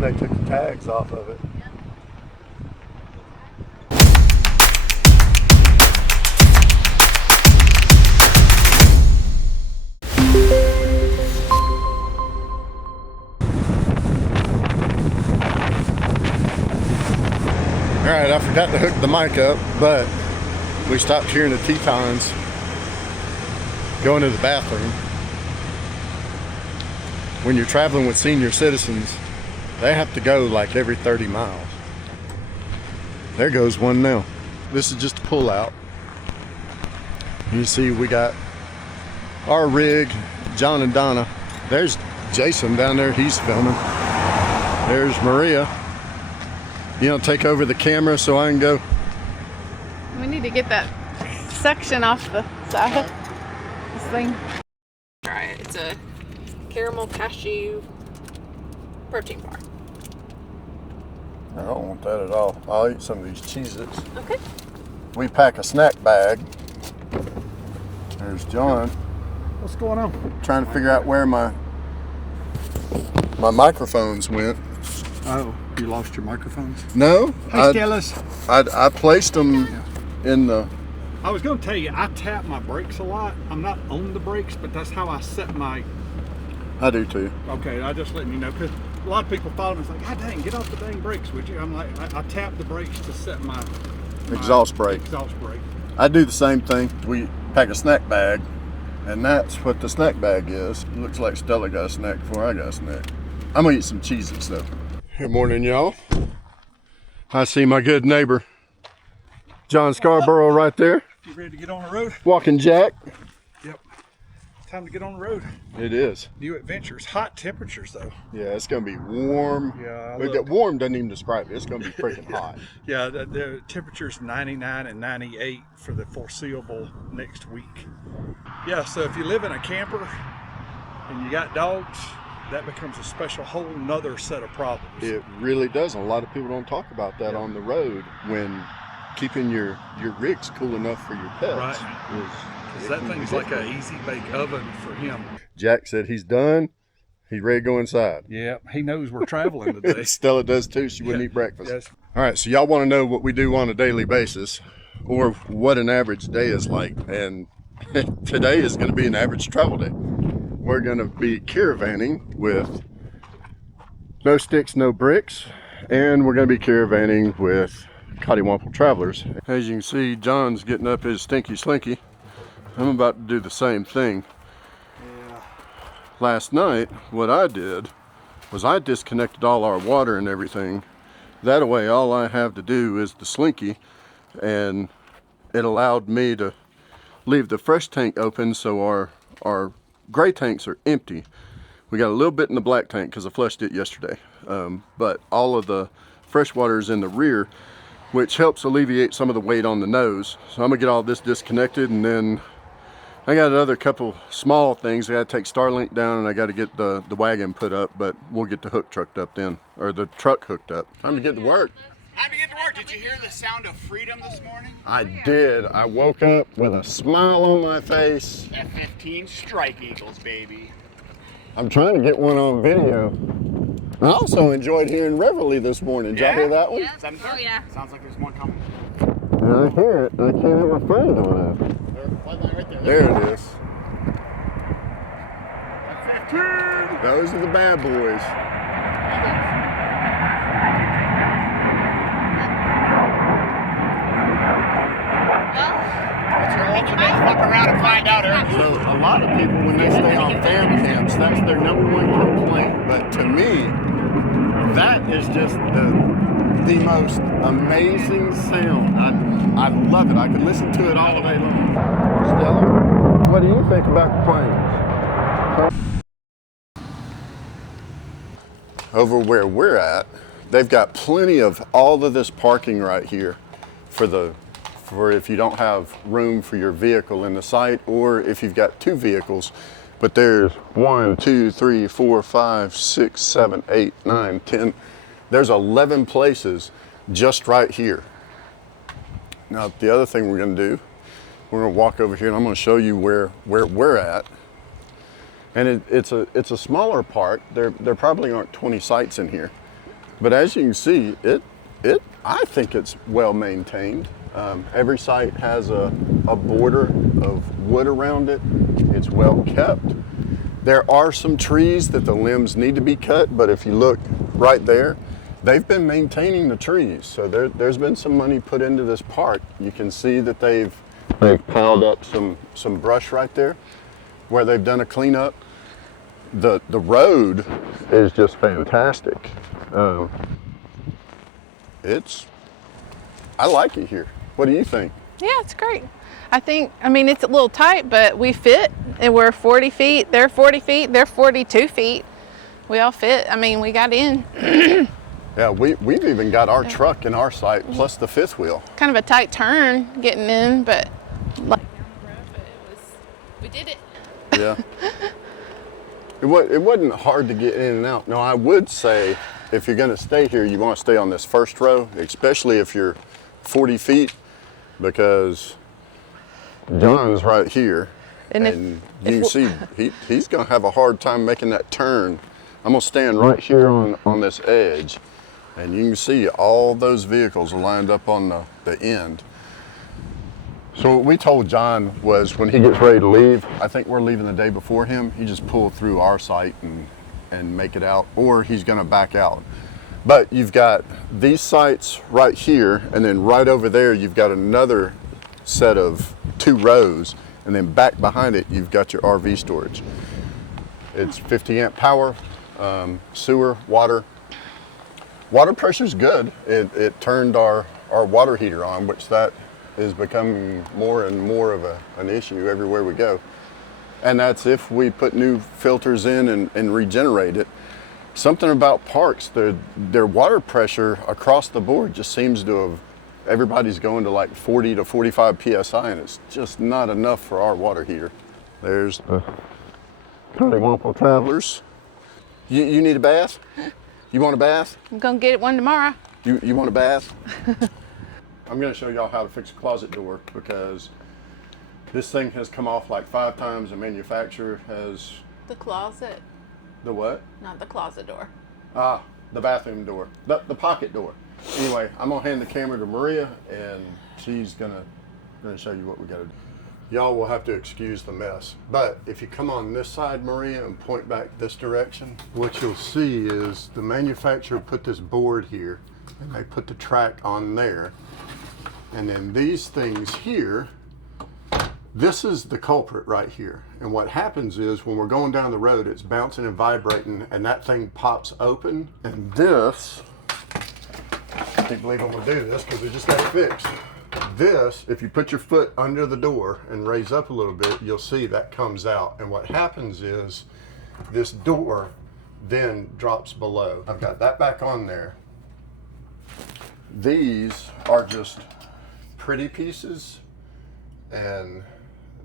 then they took the tags off of it. All right, I forgot to hook the mic up, but we stopped here in the Tetons going to the bathroom. When you're traveling with senior citizens, they have to go like every 30 miles. There goes one now. This is just a pull out. You see we got our rig, John and Donna. There's Jason down there, he's filming. There's Maria. You know, take over the camera so I can go. We need to get that section off the side of this thing. Alright, it's a caramel cashew protein bar. I don't want that at all. I'll eat some of these Cheez-Its. Okay. We pack a snack bag. There's John. What's going on? Trying to figure out where my microphones went. Oh, you lost your microphones? No. Hey, Stellas. I placed them in the... I was going to tell you, I tap my brakes a lot. I'm not on the brakes, but that's how I set my... I do too. Okay, I just letting you know, because a lot of people follow me. It's like, God dang, get off the dang brakes, would you? I'm like, I tap the brakes to set my exhaust brake. Exhaust brake. I do the same thing. We pack a snack bag, and that's what the snack bag is. It looks like Stella got a snack before I got a snack. I'm gonna eat some Cheez-Its though. Good morning, y'all. I see my good neighbor, John Scarborough, right there. You ready to get on the road? Walking Jack. Yep. Time to get on the road. It is. New adventures. Hot temperatures, though. Yeah, it's going to be warm. Yeah. Warm doesn't even describe it. It's going to be freaking hot. Yeah, the temperature's 99 and 98 for the foreseeable next week. Yeah, so if you live in a camper and you got dogs, that becomes a special whole nother set of problems. It really does. A lot of people don't talk about that on the road when keeping your rigs cool enough for your pets. Right. Because that thing's like an easy bake oven for him. Jack said he's done. He's ready to go inside. Yeah, he knows we're traveling today. Stella does too. She wouldn't eat breakfast. Yes. All right, so y'all want to know what we do on a daily basis or what an average day is like. And today is going to be an average travel day. We're going to be caravanning with no sticks, no bricks. And we're going to be caravanning with Coddiewomple Travelers. As you can see, John's getting up his stinky slinky. I'm about to do the same thing. Yeah. Last night, what I did was I disconnected all our water and everything. That way, all I have to do is the slinky, and it allowed me to leave the fresh tank open so our gray tanks are empty. We got a little bit in the black tank because I flushed it yesterday, but all of the fresh water is in the rear, which helps alleviate some of the weight on the nose. So I'm gonna get all this disconnected, and then I got another couple small things. I gotta take Starlink down, and I gotta get the wagon put up, but we'll get the hook trucked up then, or the truck hooked up. Time to get to work. Time to get to work. Did you hear the sound of freedom this morning? I did. I woke up with a smile on my face. F-15 Strike Eagles, baby. I'm trying to get one on video. I also enjoyed hearing Reveille this morning. Did y'all hear that one? Yeah. Oh, yeah. Sounds like there's one coming. I hear it. I can't have my phone on it. Right there. There it is. F-15. Those are the bad boys. That's your ultimate fuck around and find out, Eric. So a lot of people, when they stay on FamCamps, that's their #1 complaint. But to me, that is just the most amazing sound. I love it. I could listen to it all day long. Stella, what do you think about the planes? Over where we're at, they've got plenty of all of this parking right here for if you don't have room for your vehicle in the site, or if you've got two vehicles. But there's 1, 2, 3, 4, 5, 6, 7, 8, 9, 10. There's 11 places just right here. Now, the other thing we're gonna do, we're gonna walk over here and I'm gonna show you where we're at. And it's a smaller park. There probably aren't 20 sites in here. But as you can see, I think it's well maintained. Every site has a border of wood around it. It's well kept. There are some trees that the limbs need to be cut, but if you look right there, they've been maintaining the trees. So there's been some money put into this park. You can see that they've piled up some brush right there where they've done a cleanup. The road is just fantastic. I like it here. What do you think? Yeah, it's great. I mean, it's a little tight, but we fit, and we're 40 feet, they're 40 feet, they're 42 feet. We all fit. I mean, we got in. Yeah, we've even got our truck in our site, plus the fifth wheel. Kind of a tight turn getting in, but like down the road, but we did it. Yeah. It wasn't hard to get in and out. Now, I would say if you're going to stay here, you want to stay on this first row, especially if you're 40 feet, because John's right here. And you can see he's going to have a hard time making that turn. I'm going to stand right here on this edge, and you can see all those vehicles are lined up on the end. So what we told John was when he gets ready to leave, I think we're leaving the day before him, he just pull through our site and make it out, or he's gonna back out. But you've got these sites right here, and then right over there you've got another set of 2 rows, and then back behind it you've got your RV storage. It's 50 amp power, sewer, water. Water pressure's good. It turned our water heater on, which that is becoming more and more of an issue everywhere we go. And that's if we put new filters in and regenerate it. Something about parks, their water pressure across the board just seems to have, everybody's going to like 40 to 45 PSI, and it's just not enough for our water heater. There's the Coddiewomple Travelers. You need a bath? You want a bath? I'm gonna get one tomorrow. You want a bath? I'm going to show y'all how to fix a closet door, because this thing has come off like 5 times. The manufacturer has... The closet. The what? Not the closet door. Ah, the bathroom door. The pocket door. Anyway, I'm going to hand the camera to Maria, and she's going to show you what we got to do. Y'all will have to excuse the mess. But if you come on this side, Maria, and point back this direction, what you'll see is the manufacturer put this board here, and they put the track on there. And then these things here, this is the culprit right here. And what happens is when we're going down the road, it's bouncing and vibrating, and that thing pops open. And this, I can't believe I'm gonna do this because we just got it fixed. This, if you put your foot under the door and raise up a little bit, you'll see that comes out. And what happens is this door then drops below. I've got that back on there. These are just pretty pieces, and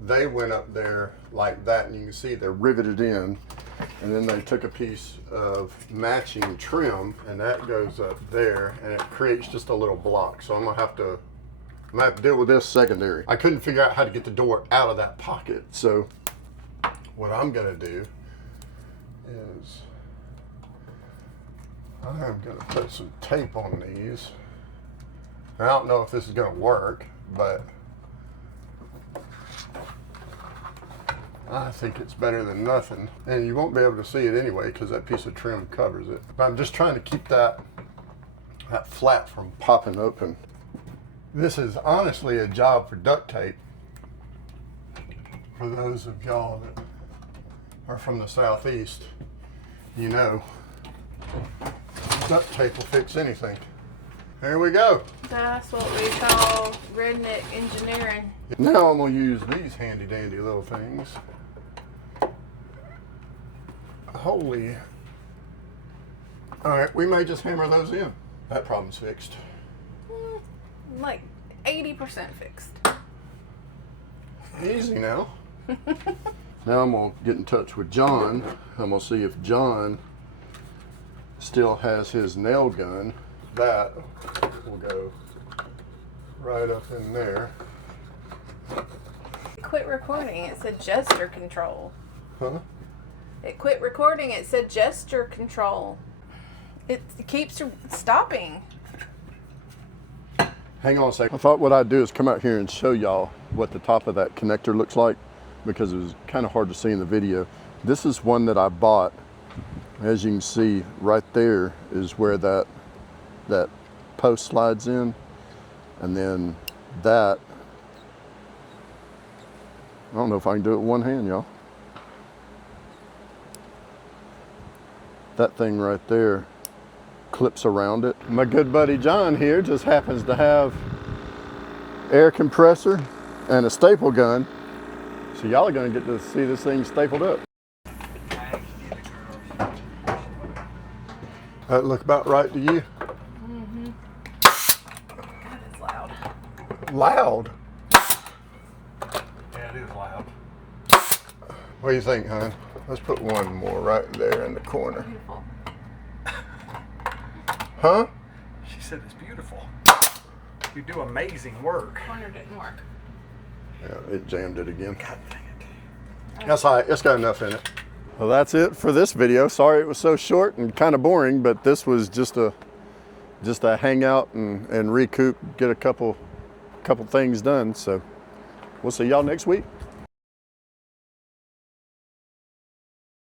they went up there like that, and you can see they're riveted in, and then they took a piece of matching trim, and that goes up there, and it creates just a little block. So I'm gonna have to deal with this secondary. I couldn't figure out how to get the door out of that pocket, so what I'm gonna do is I'm gonna put some tape on these. I don't know if this is going to work, but I think it's better than nothing. And you won't be able to see it anyway because that piece of trim covers it. But I'm just trying to keep that flap from popping open. This is honestly a job for duct tape. For those of y'all that are from the Southeast, you know, duct tape will fix anything. There we go. That's what we call redneck engineering. Now I'm going to use these handy dandy little things. Holy. Alright, we may just hammer those in. That problem's fixed. Like 80% fixed. Easy now. Now I'm going to get in touch with John. I'm going to see if John still has his nail gun. That will go right up in there. Quit recording. It said gesture control. Huh? It quit recording. It said gesture control. It keeps stopping. Hang on a second. I thought what I'd do is come out here and show y'all what the top of that connector looks like, because it was kind of hard to see in the video. This is one that I bought. As you can see right there is where that post slides in, and then that, I don't know if I can do it with one hand, y'all. That thing right there clips around it. My good buddy John here just happens to have air compressor and a staple gun, so y'all are gonna get to see this thing stapled up. That look about right to you? Mm-hmm. God, it's loud. Loud? Yeah, it is loud. What do you think, hon? Let's put one more right there in the corner. Beautiful. Huh? She said it's beautiful. You do amazing work. Corner didn't work. Yeah, it jammed it again. God dang it. That's all right, it's got enough in it. Well, that's it for this video. Sorry it was so short and kind of boring, but this was just a hang out and recoup, get a couple things done. So we'll see y'all next week.